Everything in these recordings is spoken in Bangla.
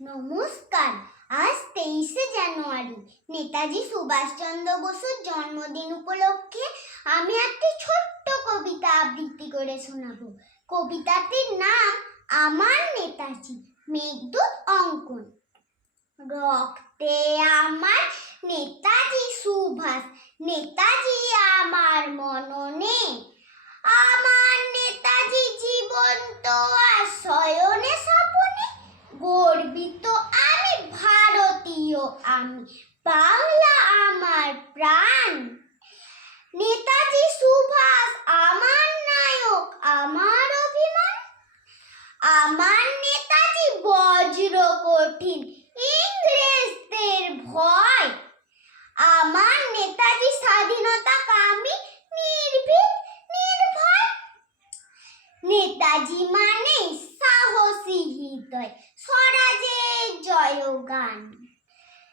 নমস্কার। আজ 23শে জানুয়ারি নেতাজি সুভাষচন্দ্র বসুর জন্মদিন উপলক্ষে আমি একটি ছোট্ট কবিতা আবৃত্তি করে শোনাবো। কবিতাটির নাম আমার নেতাজি। মেঘদূত অঙ্কন। রক্তে আমার নেতাজি সুভাষ, নেতাজি আমার মননে। আমার নেতাজি জীবন্ত আর শয়নে স্বপনে। গর্বিত আমি ভারতীয়, আমি বাংলা আমার প্রাণ। নেতাজি সুভাষ আমার নায়ক, আমার অভিমান। আমার নেতাজি বজ্র কঠিন, ইংরেজদের ভয়। আমার নেতাজি স্বাধীনতা কামী, নির্ভীক নির্ভয়। নেতাজি মানে সাহসী হৃদয়, স্বরাজের জয়গান।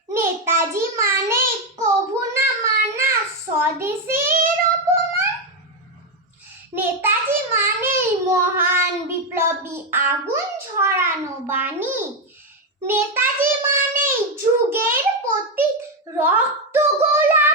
নেতাজি মানে কভু না মানা স্বদেশের অপমান। নেতাজি মানে মহান বিপ্লবী, আগুন ঝরানো বাণী। নেতাজি মানে যুগের প্রতীক, রক্ত গোলা